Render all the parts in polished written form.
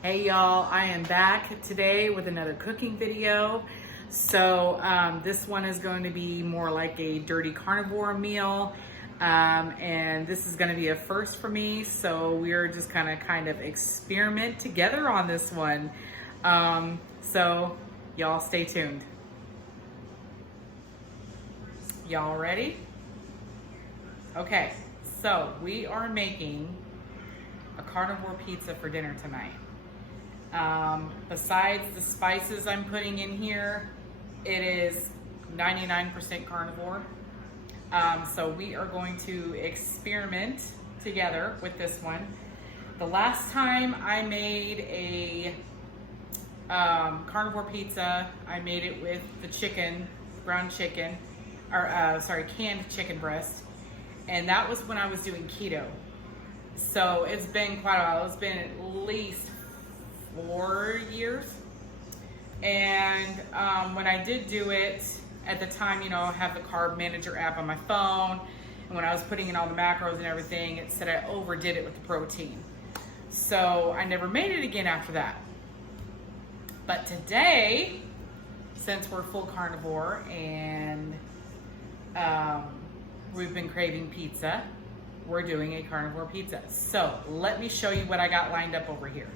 Hey y'all, I am back today with another cooking video. So this one is going to be more like a dirty carnivore meal. And this is going to be a first for me. So we're just kind of experiment together on this one. So y'all stay tuned. Y'all ready? Okay, so we are making a carnivore pizza for dinner tonight. Besides the spices I'm putting in here, it is 99% carnivore. So we are going to experiment together with this one. The last time I made a carnivore pizza, I made it with the chicken, ground chicken, or canned chicken breast. And that was when I was doing keto. So it's been quite a while. It's been at least 4 years. And when I did do it at the time, I have the carb manager app on my phone. And when I was putting in all the macros and everything, it said I overdid it with the protein. So I never made it again after that. But today, since we're full carnivore and we've been craving pizza, we're doing a carnivore pizza. So let me show you what I got lined up over here.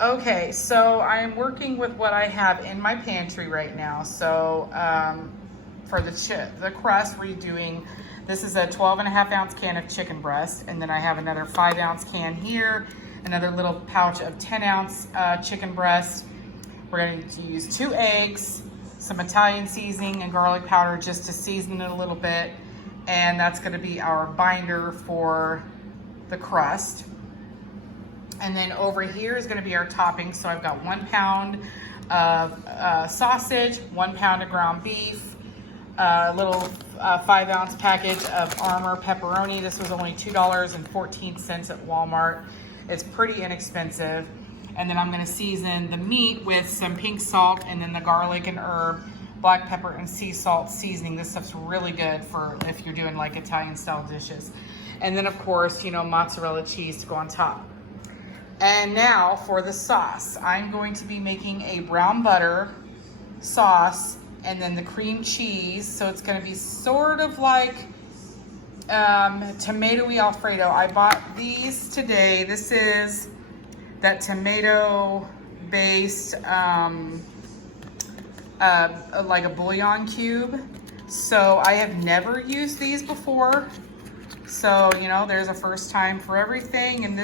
Okay, so I'm working with what I have in my pantry right now. So for the crust, this is a 12.5-ounce can of chicken breast, and then I have another 5-ounce can here, another little pouch of 10-ounce chicken breast. We're going to use 2 eggs, some Italian seasoning and garlic powder just to season it a little bit. And that's going to be our binder for the crust. And then over here is going to be our toppings. So I've got 1 pound of sausage, 1 pound of ground beef, a little 5-ounce package of Armour pepperoni. This was only $2.14 at Walmart. It's pretty inexpensive. And then I'm going to season the meat with some pink salt and then the garlic and herb, black pepper and sea salt seasoning. This stuff's really good for if you're doing like Italian style dishes. And then of course, mozzarella cheese to go on top. And now for the sauce. I'm going to be making a brown butter sauce and then the cream cheese. So it's going to be sort of like tomatoey Alfredo. I bought these today. This is that tomato based like a bouillon cube. So I have never used these before. So, there's a first time for everything. And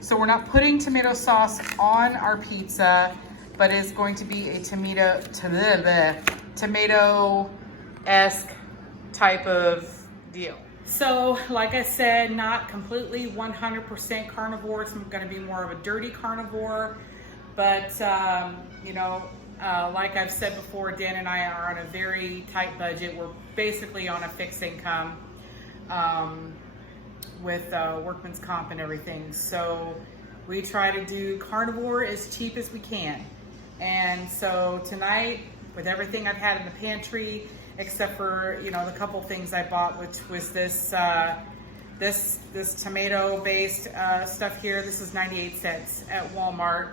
so we're not putting tomato sauce on our pizza, but it's going to be a tomato-esque type of deal. So, like I said, not completely 100% carnivore. It's going to be more of a dirty carnivore. But, like I've said before, Dan and I are on a very tight budget. We're basically on a fixed income with workman's comp and everything. So we try to do carnivore as cheap as we can. And so tonight, with everything I've had in the pantry, except for, the couple things I bought, which was this tomato-based stuff here. This is 98 cents at Walmart.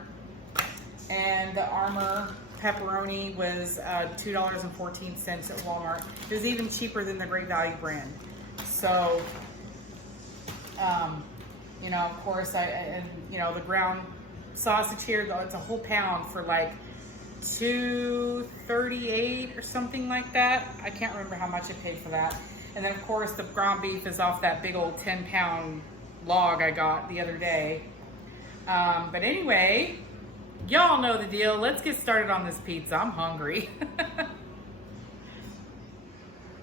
And the Armour pepperoni was $2.14 at Walmart. It was even cheaper than the Great Value brand. So, of course, the ground sausage here, it's a whole pound for like $2.38 or something like that. I can't remember how much I paid for that. And then, of course, the ground beef is off that big old 10-pound log I got the other day. But anyway, y'all know the deal. Let's get started on this pizza. I'm hungry.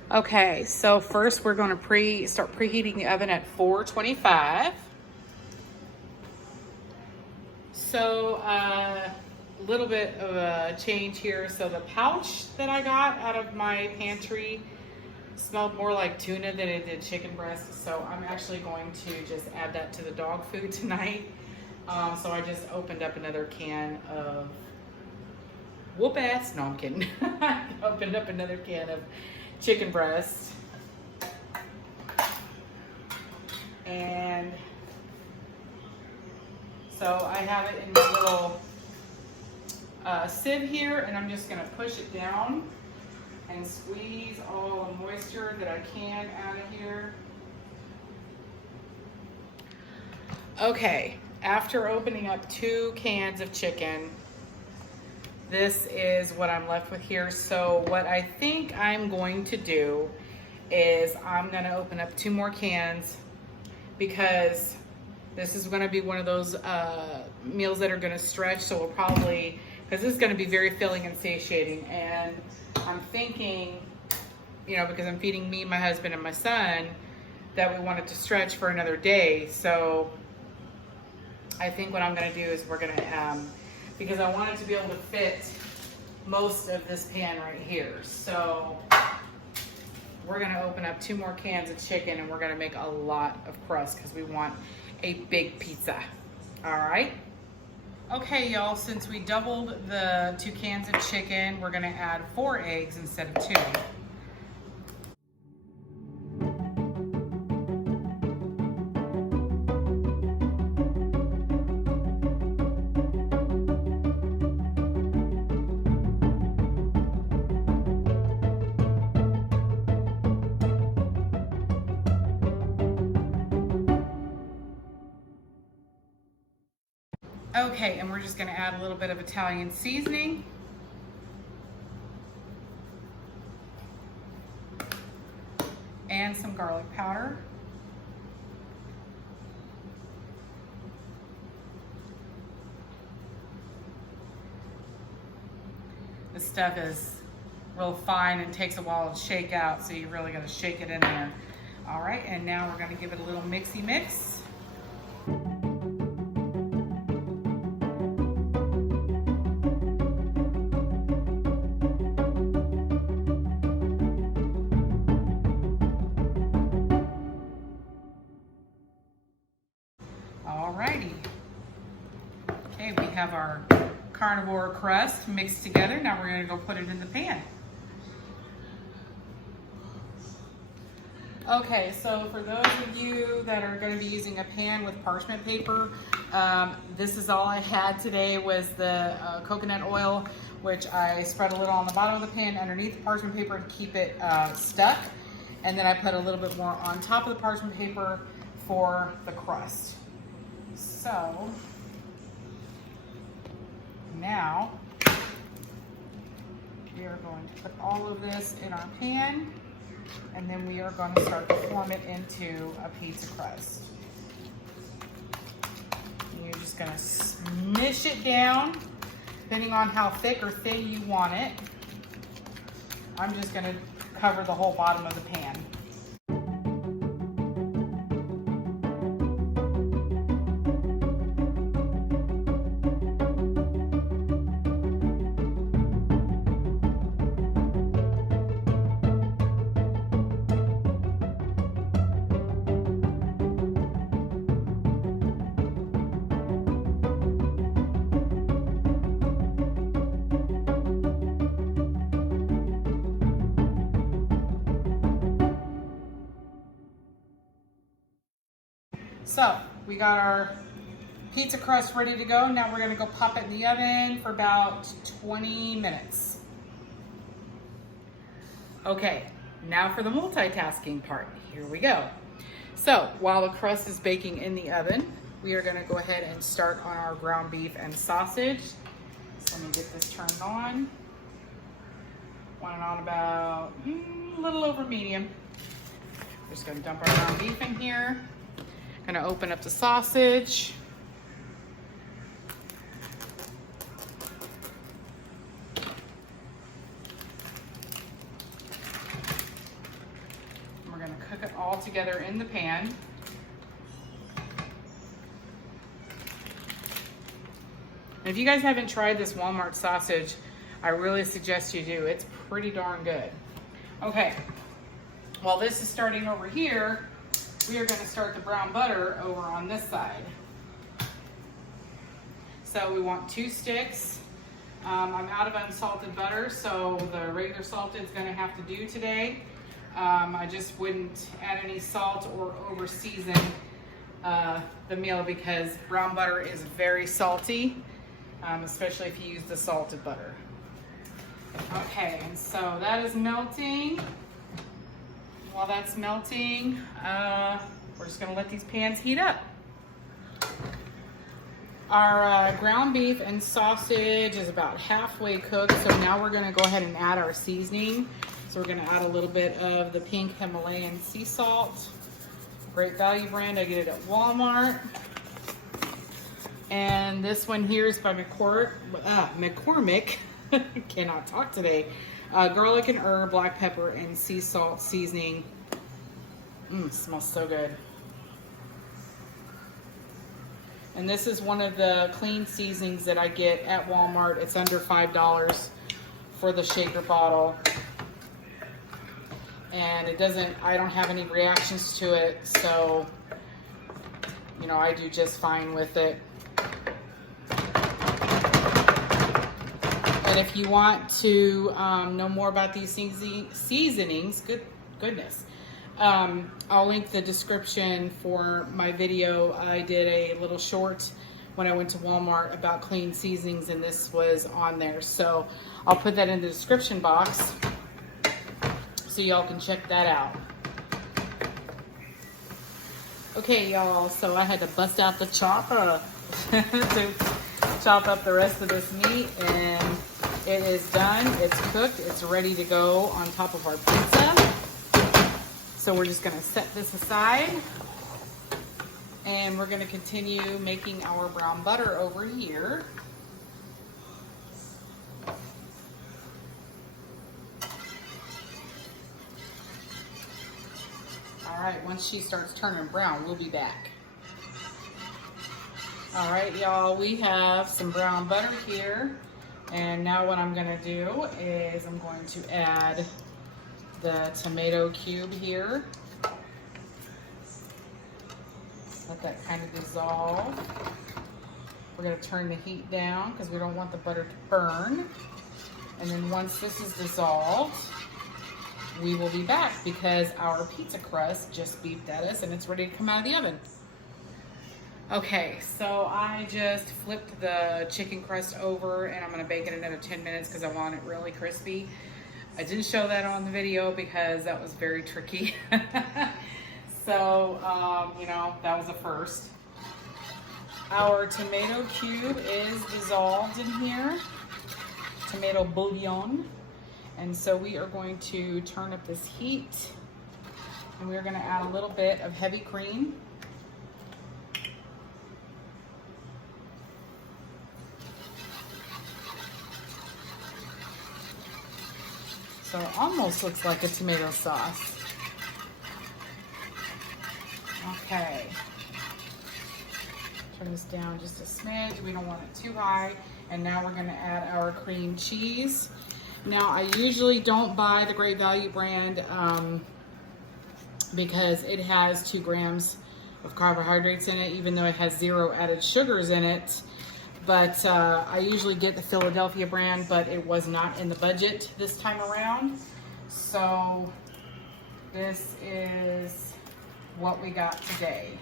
Okay, so first we're going to start preheating the oven at 425. So a little bit of a change here. So the pouch that I got out of my pantry smelled more like tuna than it did chicken breast. So I'm actually going to just add that to the dog food tonight. So I just opened up another can of whoop ass. No, I'm kidding. I opened up another can of chicken breast. And So I have it in my little sieve here, and I'm just gonna push it down and squeeze all the moisture that I can out of here. Okay, after opening up 2 cans of chicken, this is what I'm left with here. So what I think I'm going to do is I'm gonna open up 2 more cans, because this is gonna be one of those meals that are gonna stretch. So we'll probably, because this is gonna be very filling and satiating. And I'm thinking, you know, because I'm feeding me, my husband, and my son, that we want it to stretch for another day. So I think what I'm gonna do is we're gonna, because I want it to be able to fit most of this pan right here. So we're gonna open up 2 more cans of chicken, and we're gonna make a lot of crust because we want a big pizza. All right. Okay, y'all, since we doubled the 2 cans of chicken, we're gonna add 4 eggs instead of 2. Okay, and we're just gonna add a little bit of Italian seasoning. And some garlic powder. This stuff is real fine and takes a while to shake out, so you really gotta shake it in there. All right, and now we're gonna give it a little mixy mix. Alrighty. Okay, we have our carnivore crust mixed together. Now we're gonna go put it in the pan. Okay, so for those of you that are gonna be using a pan with parchment paper, this is all I had today was the coconut oil, which I spread a little on the bottom of the pan underneath the parchment paper to keep it stuck. And then I put a little bit more on top of the parchment paper for the crust. So now we are going to put all of this in our pan, and then we are going to start to form it into a pizza crust. And you're just going to smush it down, depending on how thick or thin you want it. I'm just going to cover the whole bottom of the pan. So we got our pizza crust ready to go. Now we're gonna go pop it in the oven for about 20 minutes. Okay, now for the multitasking part. Here we go. So while the crust is baking in the oven, we are gonna go ahead and start on our ground beef and sausage. So let me get this turned on. Want it on about a little over medium. We're just gonna dump our ground beef in here. Gonna open up the sausage. And we're gonna cook it all together in the pan. And if you guys haven't tried this Walmart sausage, I really suggest you do. It's pretty darn good. Okay, while this is starting over here, we are going to start the brown butter over on this side. So we want 2 sticks. I'm out of unsalted butter, so the regular salted is going to have to do today. I just wouldn't add any salt or over season the meal because brown butter is very salty, especially if you use the salted butter. Okay, and so that is melting. While that's melting, we're just gonna let these pans heat up. Our ground beef and sausage is about halfway cooked, so now we're gonna go ahead and add our seasoning. So we're gonna add a little bit of the pink Himalayan sea salt. Great value brand, I get it at Walmart. And this one here is by McCormick. Cannot talk today. Garlic and herb, black pepper, and sea salt seasoning. Smells so good. And this is one of the clean seasonings that I get at Walmart. It's under $5 for the shaker bottle. And it doesn't, I don't have any reactions to it, so, you know, I do just fine with it. And if you want to know more about these seasonings, goodness, I'll link the description for my video. I did a little short when I went to Walmart about clean seasonings, and this was on there. So I'll put that in the description box so y'all can check that out. Okay, y'all, so I had to bust out the chopper to chop up the rest of this meat, and it is done. It's cooked. It's ready to go on top of our pizza. So we're just gonna set this aside, and we're gonna continue making our brown butter over here. All right, once she starts turning brown, we'll be back. All right, y'all, we have some brown butter here. And now what I'm gonna do is I'm going to add the tomato cube here. Let that kind of dissolve. We're gonna turn the heat down because we don't want the butter to burn. And then once this is dissolved, we will be back because our pizza crust just beeped at us and it's ready to come out of the oven. Okay, so I just flipped the chicken crust over and I'm gonna bake it another 10 minutes because I want it really crispy. I didn't show that on the video because that was very tricky. So, you know, that was a first. Our tomato cube is dissolved in here, tomato bouillon. And so we are going to turn up this heat, and we're gonna add a little bit of heavy cream. So it almost looks like a tomato sauce. Okay. Turn this down just a smidge. We don't want it too high. And now we're gonna add our cream cheese. Now, I usually don't buy the Great Value brand because it has 2 grams of carbohydrates in it, even though it has 0 added sugars in it. But I usually get the Philadelphia brand, but it was not in the budget this time around. So this is what we got today.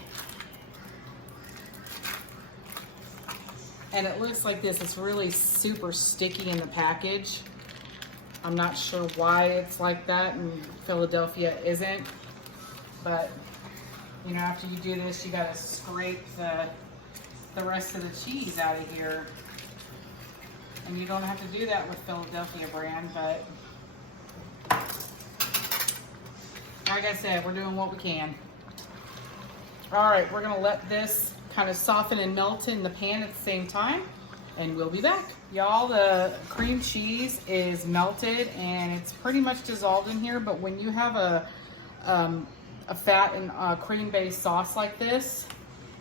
And it looks like this. It's really super sticky in the package. I'm not sure why it's like that and Philadelphia isn't, but you know, after you do this, you gotta scrape the rest of the cheese out of here. And you don't have to do that with Philadelphia brand, but like I said, we're doing what we can. All right, we're gonna let this kind of soften and melt in the pan at the same time, and we'll be back. Y'all, the cream cheese is melted and it's pretty much dissolved in here, but when you have a fat and cream-based sauce like this,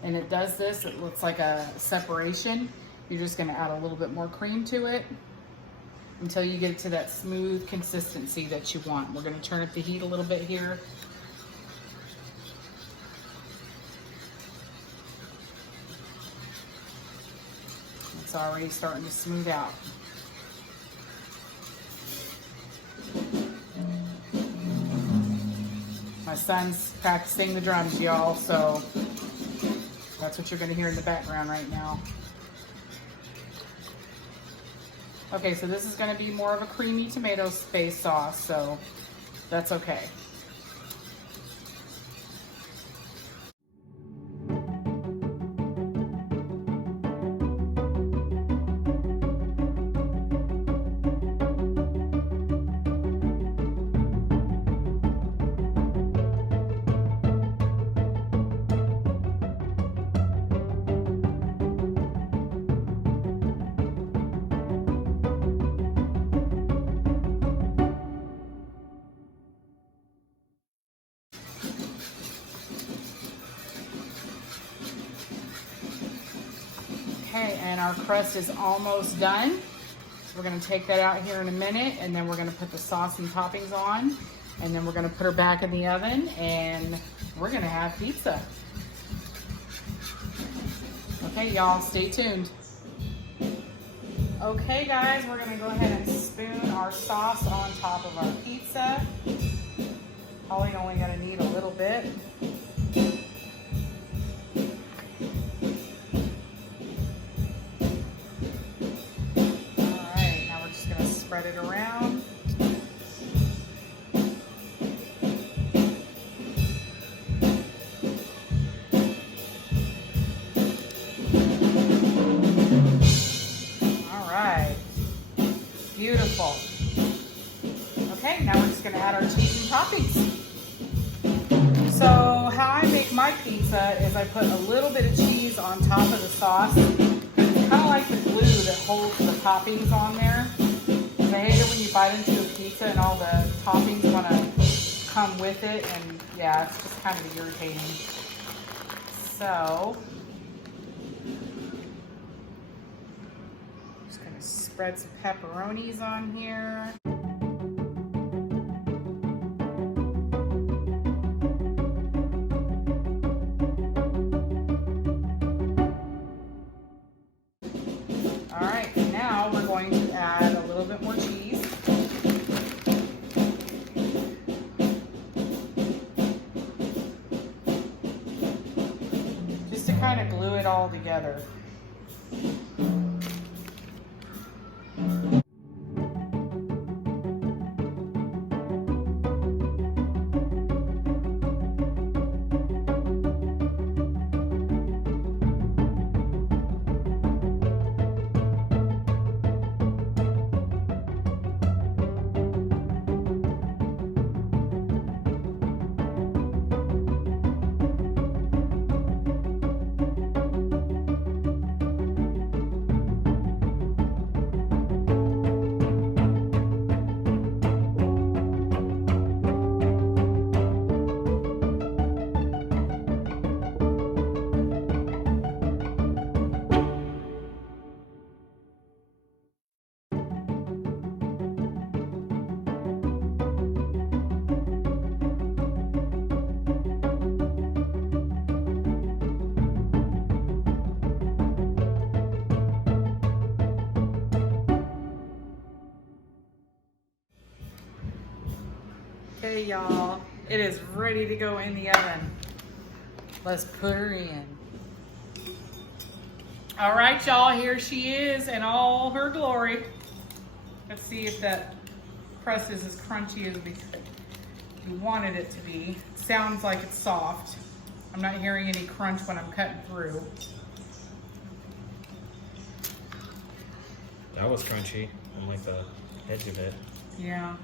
and it does this, it looks like a separation. You're just gonna add a little bit more cream to it until you get it to that smooth consistency that you want. We're gonna turn up the heat a little bit here. It's already starting to smooth out. My son's practicing the drums, y'all, so That's what you're gonna hear in the background right now. Okay, so this is gonna be more of a creamy tomato-based sauce, so that's okay. Okay, and our crust is almost done. We're gonna take that out here in a minute, and then we're gonna put the sauce and toppings on, and then we're gonna put her back in the oven, and we're gonna have pizza. Okay, y'all, stay tuned. Okay, guys, we're gonna go ahead and spoon our sauce on top of our pizza. Probably only gonna need a little bit. Spread it around. All right, beautiful. Okay, now we're just gonna add our cheese and toppings. So how I make my pizza is I put a little bit of cheese on top of the sauce, kind of like the glue that holds the toppings on there. I hate it when you bite into a pizza and all the toppings want to come with it, and yeah, it's just kind of irritating. So, I'm just going to spread some pepperonis on here. All right, now we're going to add a little bit more cheese. Just to kind of glue it all together. Okay, y'all, it is ready to go in the oven. Let's put her in. All right, y'all, here she is in all her glory. Let's see if that crust is as crunchy as we wanted it to be. It sounds like it's soft. I'm not hearing any crunch when I'm cutting through. That was crunchy on like the edge of it. Yeah.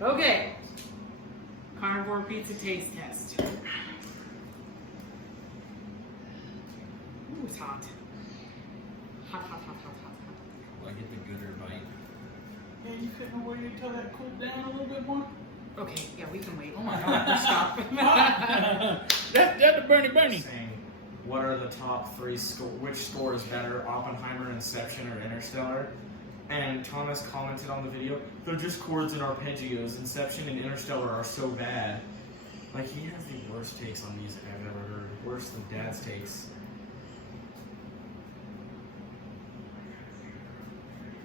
Okay. Carnivore Pizza taste test. Ooh, it's hot. Hot, hot, hot, hot, hot, hot. I get the gooder bite. Yeah, you couldn't wait until that cooled down a little bit more? Okay, yeah, we can wait. Oh my God, stop. That's the Bernie. Saying, what are the top three which score is better, Oppenheimer, Inception, or Interstellar? And Thomas commented on the video, they're just chords and arpeggios. Inception and Interstellar are so bad. Like, he has the worst takes on music I've ever heard. Worse than Dad's takes.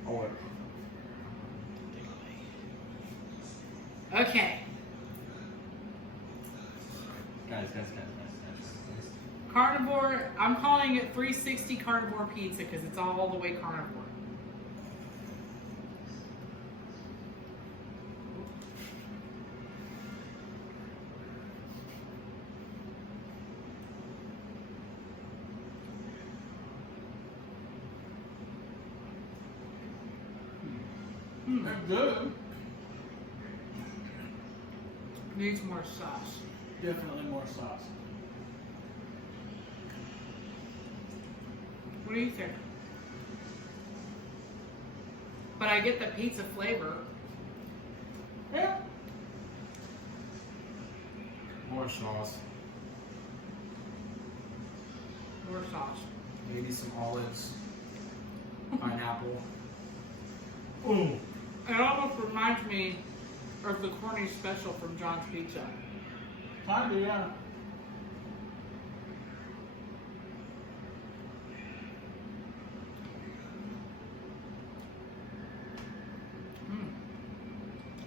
Oh, Okay. Guys. Carnivore, I'm calling it 360 Carnivore Pizza because it's all the way carnivore. They're good. Needs more sauce. Definitely more sauce. What do you think? But I get the pizza flavor. Yeah. More sauce. More sauce. Maybe some olives. Pineapple. Ooh. It almost reminds me of the corny special from John's Pizza. Kinda, yeah.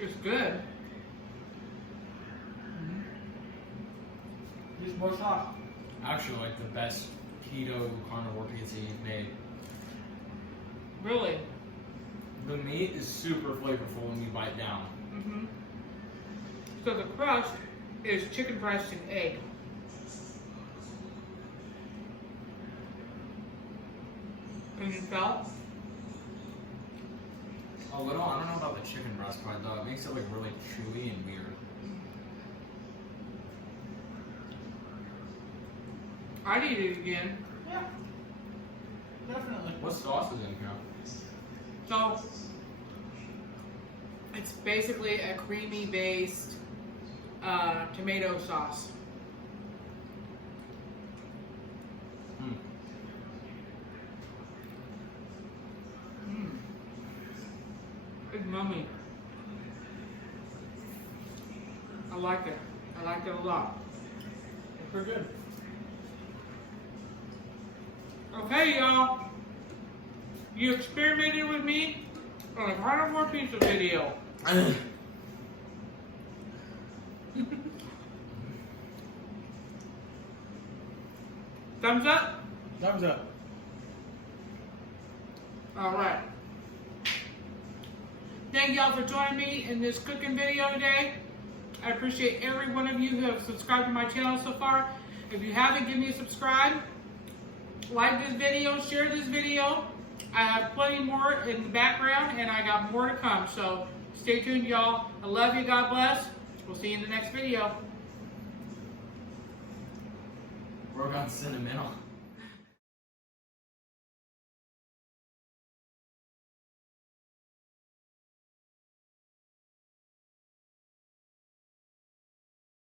It's good. Just more sauce. Actually, like the best keto carnivore pizza you've made. Really. The meat is super flavorful when you bite down. Mm-hmm. So the crust is chicken breast and egg. Can you tell? A little, I don't know about the chicken breast part though. It makes it like really chewy and weird. I'd eat it again. Yeah. Definitely. What sauce is in here? So it's basically a creamy based tomato sauce. It's yummy. I like it. I like it a lot. It's pretty good. Okay, y'all. You experimented with me on a carnivore pizza video. Thumbs up? Thumbs up. All right. Thank y'all for joining me in this cooking video today. I appreciate every one of you who have subscribed to my channel so far. If you haven't, give me a subscribe. Like this video, share this video. I have plenty more in the background and I got more to come. So stay tuned, y'all. I love you. God bless. We'll see you in the next video. We're on sentimental.